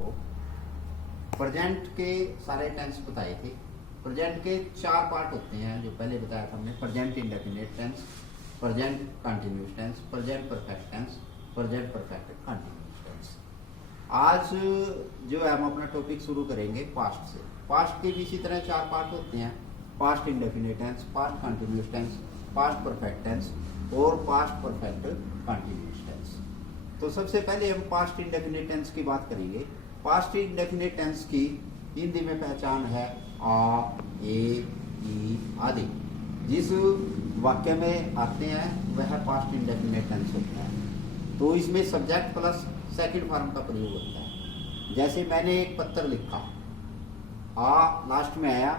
आपको प्रेजेंट के सारे टेंस बताए थे। प्रेजेंट के 4 पार्ट होते हैं, जो पहले बताया था हमने। Present indefinite tense, present continuous tense, present perfect tense, present perfect continuous tense. आज जो है हम अपना टॉपिक शुरू करेंगे पास्ट से। पास्ट के भी इसी तरह 4 पार्ट होते हैं। Past indefinite tense, past continuous tense, past perfect tense और पास्ट परफेक्ट कंटिन्यूस टेंस। तो सबसे पहले हम पास्ट इंडेफिनिट टेंस की बात करेंगे। पास्ट इंडेफिनिट टेंस की हिंदी में पहचान है आ, ए, ई आदि। जिस वाक्य में आते हैं वह पास्ट इंडेफिनिट टेंस होता है। तो इसमें सब्जेक्ट प्लस सेकंड फॉर्म का प्रयोग होता है। जैसे मैंने एक पत्र लिखा, आ लास्ट में आया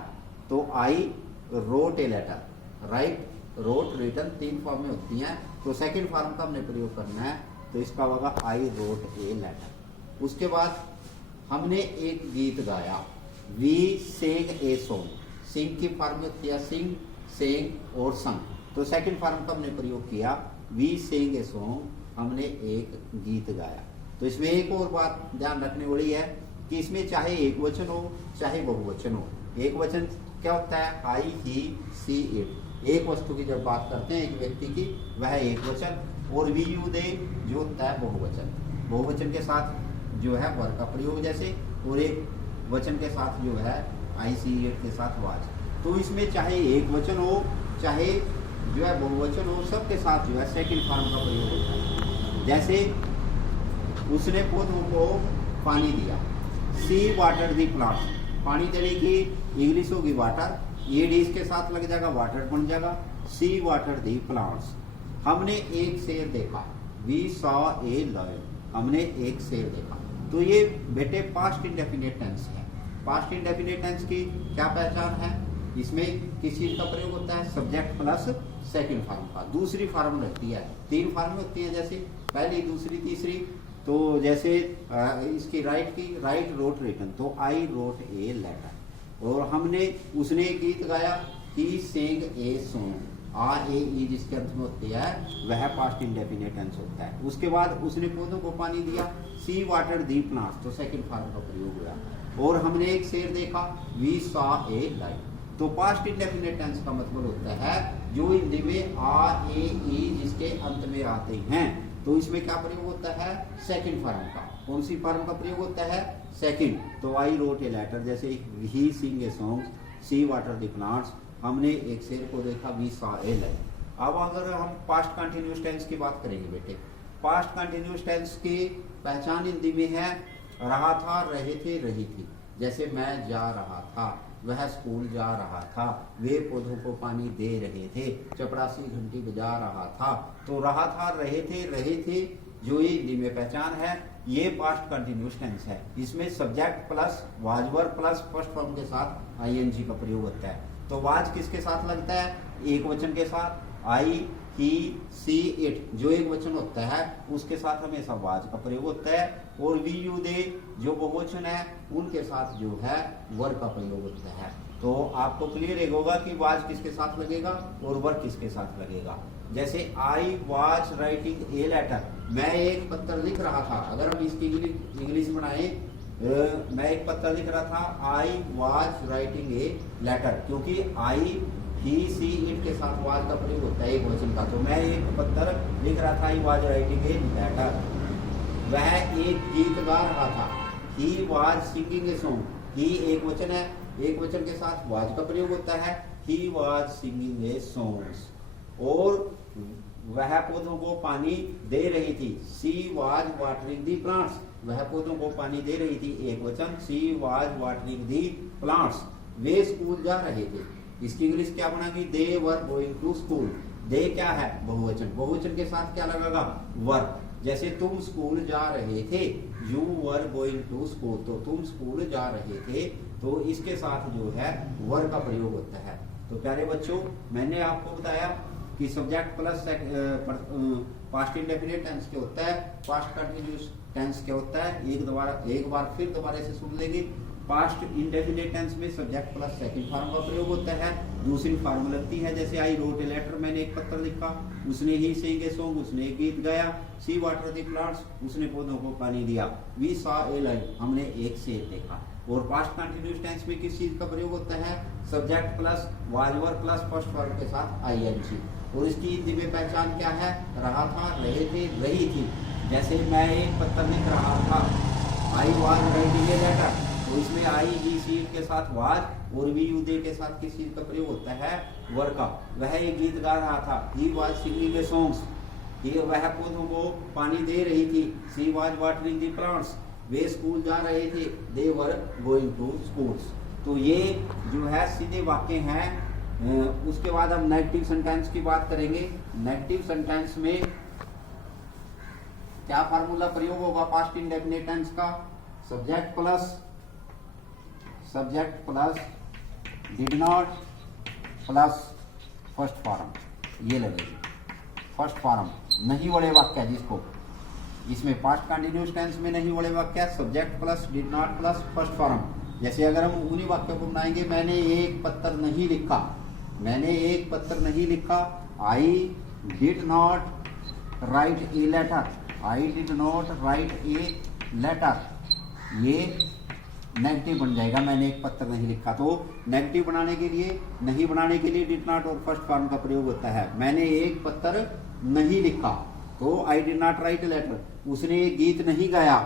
तो I wrote a letter. Right, wrote, written 3 form में होती हैं। तो सेकंड फॉर्म का हमने प्रयोग करना है, तो इसका होगा आई रोट ए लेटर। उसके बाद हमने एक गीत गाया, वी सेंग ए सॉन्ग। सिंग की फॉर्म में होती है सिंग, सेंग और संग। तो सेकंड फॉर्म का हमने प्रयोग किया, वी सेंग ए सॉन्ग, हमने एक गीत गाया। तो इसमें एक और बात ध्यान रखने वाली है कि इसमें चाहे एक वचन हो चाहे बहुवचन हो। एक वचन क्या होता है, आई, ही, सी, इट। एक वस्तु की जब बात करते हैं एक व्यक्ति की, वह एक वचन। और वी, यू, दे जो होता है बहुवचन। बहुवचन के साथ जो है वर का प्रयोग जैसे, और एक वचन के साथ जो है आई, सी, इट के साथ वाज। तो इसमें चाहे एक वचन हो चाहे जो है बहुवचन हो, सबके साथ जो है सेकंड फॉर्म का प्रयोग होता है। जैसे उसने पौधों को पानी दिया, सी वाटर दी प्लांट्स। पानी देने की इंग्लिश होगी वाटर, ये डी इसके साथ लग जाएगा, वाटर बन जाएगा। सी वाटर दी प्लांट्स। हमने एक शेर देखा, वी सॉ ए लायन, हमने एक शेर देखा। तो ये बेटे पास्ट इंडेफिनिट टेंस है। पास्ट इंडेफिनिट टेंस की क्या पहचान है, इसमें किस चीज का प्रयोग होता है, सब्जेक्ट प्लस सेकंड फॉर्म का। दूसरी फॉर्म रहती है, 3 फॉर्म होती है, जैसे पहली, दूसरी, तीसरी। तो जैसे इसकी राइट की, राइट, रोट, रिटन। तो आई रोट ए लेटर। और हमने, उसने गीत गाया, ही सेंग ए सॉन्ग। आ, ए, ई जिसके अर्थ में होते हैं वह पास्ट इंडेफिनिट टेंस होता है। उसके बाद उसने पौधों को पानी दिया, सी वाटर दी प्लांट्स। तो सेकंड फॉर्म का प्रयोग हुआ। और हमने एक शेर देखा, वी सॉ ए लायन। तो पास्ट इंडेफिनिट टेंस का मतलब होता है जो हिंदी में आ, ए, ई जिसके अंत में आते हैं। तो इसमें क्या प्रयोग होता है, सेकंड फॉर्म का। कौन सी फॉर्म का प्रयोग होता है, सेकंड। तो आई रोट ए लेटर, जैसे ही sing a song, she water the plants, हमने एक शेर को देखा, वी सॉ ए लायन। अब अगर हम पास्ट कंटिन्यूस टेंस की बात करेंगे बेटे, पास्ट कंटिन्यूस टेंस की पहचान हिंदी में है रहा था, रहे थे, रही थी। जैसे मैं जा रहा था, वह स्कूल जा रहा था, वे पौधों को पानी दे रहे थे, चपरासी घंटी बजा रहा था। तो रहा था, रहे थे, रहे थे जो ये हिंदी में पहचान है, ये पास्ट कंटिन्यूस टेंस है। इसमें subject plus वाजवर plus first form के साथ आईएनजी का प्रयोग होता है। तो वाज किसके साथ लगता है, एक वचन के साथ। आई, ही, सी, इट जो एक वचन होता है उसके साथ हमेशा वाज का प्रयोग होता है। और वी, यू, दे जो बहुवचन है उनके साथ जो है वर का प्रयोग होता है। तो आपको क्लियर होगा कि वाज किसके साथ लगेगा और वर किसके साथ लगेगा। जैसे I was writing a letter, मैं एक पत्र लिख रहा था। अगर हम इसकी इंग्लिश बनाए, मैं एक पत्र लिख रहा था, I was writing a letter, क्योंकि आई, ही, सी, इट के साथ वाज का प्रयोग होता है एक वचन का। तो मैं एक पत्र लिख रहा था, I was writing a letter. वह एक गीत गा रहा था, he was singing a song. He एक वचन है, एक वचन के साथ वाज का प्रयोग होता है, ही वाज सिंगिंग ए सॉन्ग्स। और वह पौधों को पानी दे रही थी, she was watering the plants. वह पौधों को पानी दे रही थी, एक वचन, she was watering the plants. Way school जा रहे थे, इसकी इंग्लिश क्या बनेगी, दे वर गोइंग टू स्कूल। दे क्या है, बहुवचन। बहुवचन के साथ क्या लगेगा, वर। जैसे तुम स्कूल जा रहे थे, you were going to school. तो तुम स्कूल जा रहे थे, तो इसके साथ जो है वर का प्रयोग होता है। तो प्यारे बच्चों, मैंने आपको बताया कि subject plus past indefinite tense क्या होता है, पास्ट कंटिन्यूस टेंस क्या होता है। एक बार फिर दोबारा से सुन लेंगे। पास्ट इंडेफिनिट टेंस में सब्जेक्ट प्लस सेकंड फॉर्म का प्रयोग होता है। दूसरी फॉर्म लगती है, जैसे आई रोट ए लेटर, मैंने एक पत्र लिखा। उसने ही सिंग ए सॉन्ग, उसने एक गीत गाया। सी वाटर द प्लांट्स, उसने पौधों को पानी दिया। वी सॉ ए लायन, हमने एक सेब देखा। और पास्ट कंटिन्यूअस टेंस में किस चीज का प्रयोग होता है? Subject plus was verb plus first form के साथ आईएनजी। और इसकी दिव्य पहचान क्या है? रहा था, रहे थे, रही थी। जैसे मैं एक पत्र लिख रहा था, I was writing a letter, तो इसमें आई ही सी के साथ वाज और वी यू दे के साथ किस चीज का प्रयोग होता है? वर का। वह एक गीत गा रहा था, he was singing a songs, ये वह पौधों को पानी दे रही थी। She was watering the plants, way school जा रहे थे। They were going to schools. तो ये जो है सीधे वाक्य हैं। उसके बाद हम नेगेटिव सेंटेंस की बात करेंगे। नेगेटिव सेंटेंस में क्या फार्मूला प्रयोग होगा पास्ट इंडेफिनिट टेंस का? Subject plus did not plus first form, ये लगेगी फर्स्ट फॉर्म। नहीं वड़े वाक्य जिसको, इसमें पास्ट कंटिन्यूअस टेंस में नहीं वड़े वाक्य subject plus did not plus first form. जैसे अगर हम उन्हीं वाक्यों को बनाएंगे, मैंने एक पत्र नहीं लिखा, मैंने एक पत्र नहीं लिखा। I did not write a letter, I did not write a letter, ये नेगेटिव बन जाएगा। मैंने एक पत्र नहीं लिखा। तो नेगेटिव बनाने के लिए, नहीं बनाने के लिए डिड नॉट और फर्स्ट फॉर्म का प्रयोग होता है। मैंने एक पत्र नहीं लिखा, तो I did not write a letter. उसने एक गीत नहीं गाया,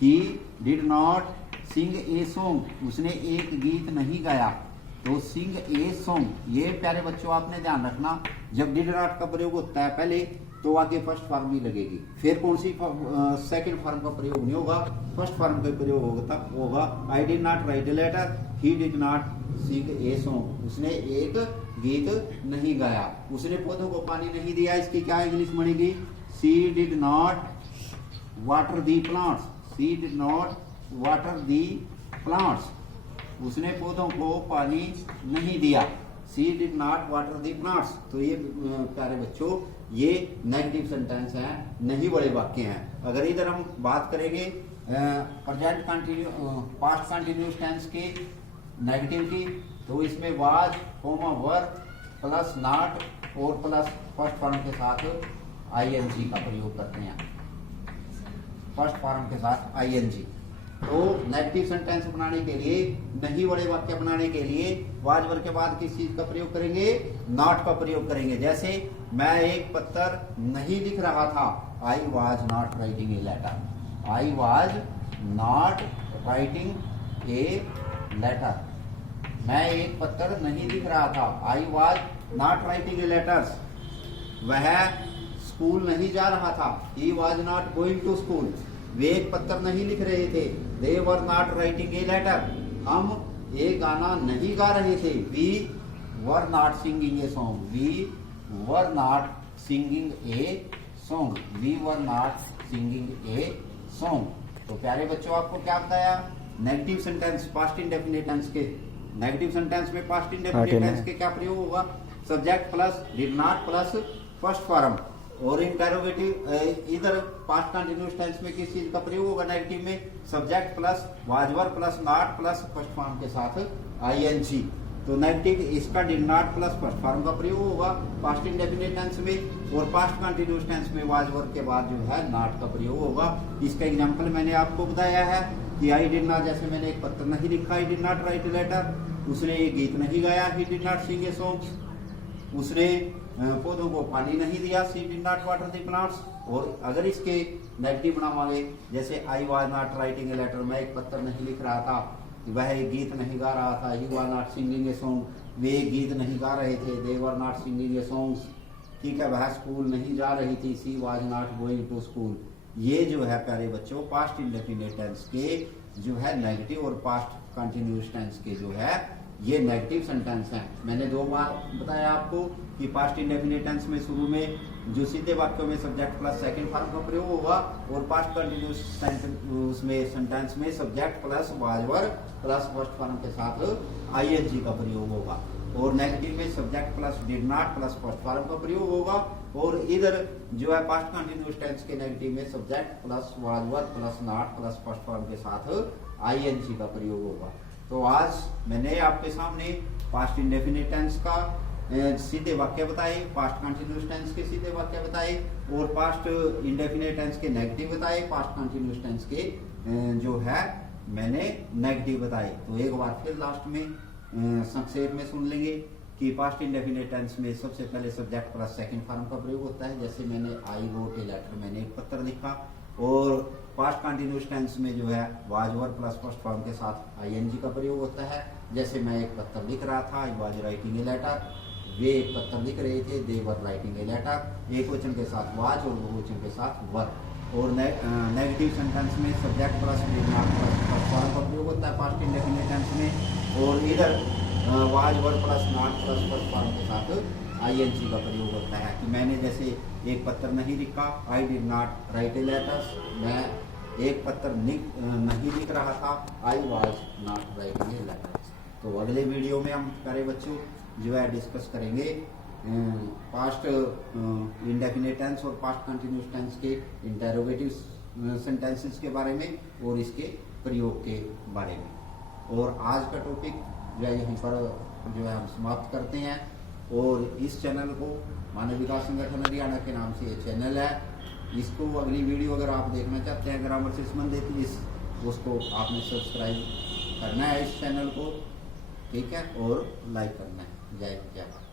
he did not sing a song, उसने एक गीत नहीं गाया। तो सिंग ए सॉन्ग, ये प्यारे बच्चों आपने ध्यान रखना, जब डिड नॉट का प्रयोग होता है पहले, तो आगे फर्स्ट फॉर्म भी लगेगी। फिर कौन सी सेकंड फॉर्म का प्रयोग नहीं होगा, फर्स्ट फॉर्म का प्रयोग होगा। I did not write a letter, he did not sing a song, उसने एक गीत नहीं गाया। उसने पौधों को पानी नहीं दिया, इसकी क्या इंग्लिश बनेगी? She did not water the plants, she did not water the plants, उसने पौधों को पानी नहीं दिया। She did not water the plants. तो ये प्यारे बच्चों, ये नेगेटिव सेंटेंस है, नहीं बड़े वाक्य हैं। अगर इधर हम बात करेंगे प्रेजेंट पास्ट कंटिन्यूअस टेंस के नेगेटिव की, तो इसमें was comma were plus not और प्लस फर्स्ट फॉर्म के साथ आईएनजी का प्रयोग करते हैं, फर्स्ट फॉर्म के साथ आईएनजी। तो नेगेटिव सेंटेंस बनाने के लिए, नहीं बड़े वाक्य बनाने के लिए वाज वर्ब के बाद किस चीज का प्रयोग करेंगे? नॉट का प्रयोग करेंगे। जैसे मैं एक पत्र नहीं लिख रहा था, I was not writing a letter, I was not writing a letter, मैं एक पत्र नहीं लिख रहा था, I was not writing a letters. वह स्कूल नहीं जा रहा था, he was not going to school, वे एक पत्र नहीं लिख रहे थे, they were not writing a letter, हम एक गाना नहीं गा रहे थे, we were not singing a song, we were not singing a song, we were not singing a song. तो प्यारे बच्चों, आपको क्या बताया? Negative sentence past indefinite tense के, नेगेटिव सेंटेंस में पास्ट इंडेफिनिट टेंस के क्या प्रयोग होगा? Subject plus did not plus first form. और इंटेरोगेटिव इधर पास्ट कंटिन्यूअस टेंस में किस चीज का प्रयोग होगा? नेगेटिव में subject plus was verb plus not plus first form के साथ आईएनजी। तो नेगेटिव इसका did not plus first form का प्रयोग होगा पास्ट इंडेफिनिट टेंस में, और पास्ट कंटिन्यूअस टेंस में वाज वर्ब के बाद जो है नॉट का प्रयोग होगा। इसका एग्जांपल मैंने आपको बताया है कि आई डिड नॉट, जैसे मैंने एक पत्र नहीं लिखा, I did not write a letter, उसने एक गीत नहीं गाया, he did not sing a song, उसने पौधों को पानी नहीं दिया, she did not water the plants. और अगर इसके नेगेटिव बनावांगे, जैसे I was not writing a letter, मैं एक पत्र नहीं लिख रहा था, वह एक गीत नहीं गा रहा था, he was not singing a song, वे गीत नहीं गा रहे थे, they were not singing a songs, ठीक है, वह स्कूल नहीं जा रही थी, she was not going to school. ये जो है प्यारे बच्चों पास्ट इंडेफिनिट टेंस के जो है नेगेटिव और पास्ट कंटिन्यूअस टेंस के जो है ये नेगेटिव सेंटेंस हैं। मैंने 2 बार बताया आपको कि पास्ट इंडेफिनिट टेंस में शुरू में जो सीधे वाक्यों में सब्जेक्ट प्लस सेकंड फॉर्म का प्रयोग होगा, और पास्ट कंटिन्यूअस उसमें सेंटेंस में subject plus was verb plus first form के साथ आईएनजी का प्रयोग होगा, और नेगेटिव में subject plus did not plus first form का प्रयोग होगा, और इधर जो है पास्ट कंटिन्यूअस टेंस के नेगेटिव में subject plus was verb plus not plus first form के साथ आईएनजी का प्रयोग होगा। तो आज मैंने आपके सामने पास्ट इंडेफिनिट टेंस का सीधे वाक्य बताए, पास्ट कंटिन्यूअस टेंस के सीधे वाक्य बताए और पास्ट इंडेफिनिट टेंस के नेगेटिव बताए, पास्ट कंटिन्यूअस टेंस के जो है मैंने नेगेटिव बताए। तो एक बार फिर लास्ट में संक्षेप में सुन लेंगे कि पास्ट इंडेफिनिट टेंस में सबसे पहले सब्जेक्ट प्लस सेकंड फॉर्म का प्रयोग होता है, जैसे मैंने आई रोट ए लेटर, मैंने एक पत्र लिखा। और पास्ट कंटिन्यूअस टेंस में जो है was were plus first form के साथ आईएनजी का प्रयोग होता है, जैसे मैं एक पत्र लिख रहा था, I was writing a letter, वे एक पत्र लिख रहे थे, they were writing a letter, एक वचन के साथ वाज और बहुवचन के साथ वर। और नेगेटिव सेंटेंस में subject plus not plus first form का प्रयोग होता है पास्ट इंडेफिनिट टेंस में, और इधर was were plus not plus first form के साथ आईएनजी का प्रयोग होता है। कि मैंने जैसे एक पत्र नहीं लिखा, I did not write A letters, मैं एक पत्र नहीं लिख रहा था, I was not writing a letters. तो अगले वीडियो में हम प्यारे बच्चों जो है डिस्कस करेंगे पास्ट इंडेफिनिट टेंस और पास्ट कंटिन्यूअस टेंस के इंटेरोगेटिव सेंटेंसेस के बारे में और इसके प्रयोग के बारे में। और आज का टॉपिक जो है यहीं पर जो है हम समाप्त करते हैं। और इस चैनल को मानव विकास संगठन हरियाणा के नाम से ये चैनल है, इसको अगली वीडियो अगर आप देखना चाहते हैं ग्रामर से संबंधित उसको आपने सब्सक्राइब करना है इस चैनल को, ठीक है, और लाइक करना है। जय हिंद, जय भारत।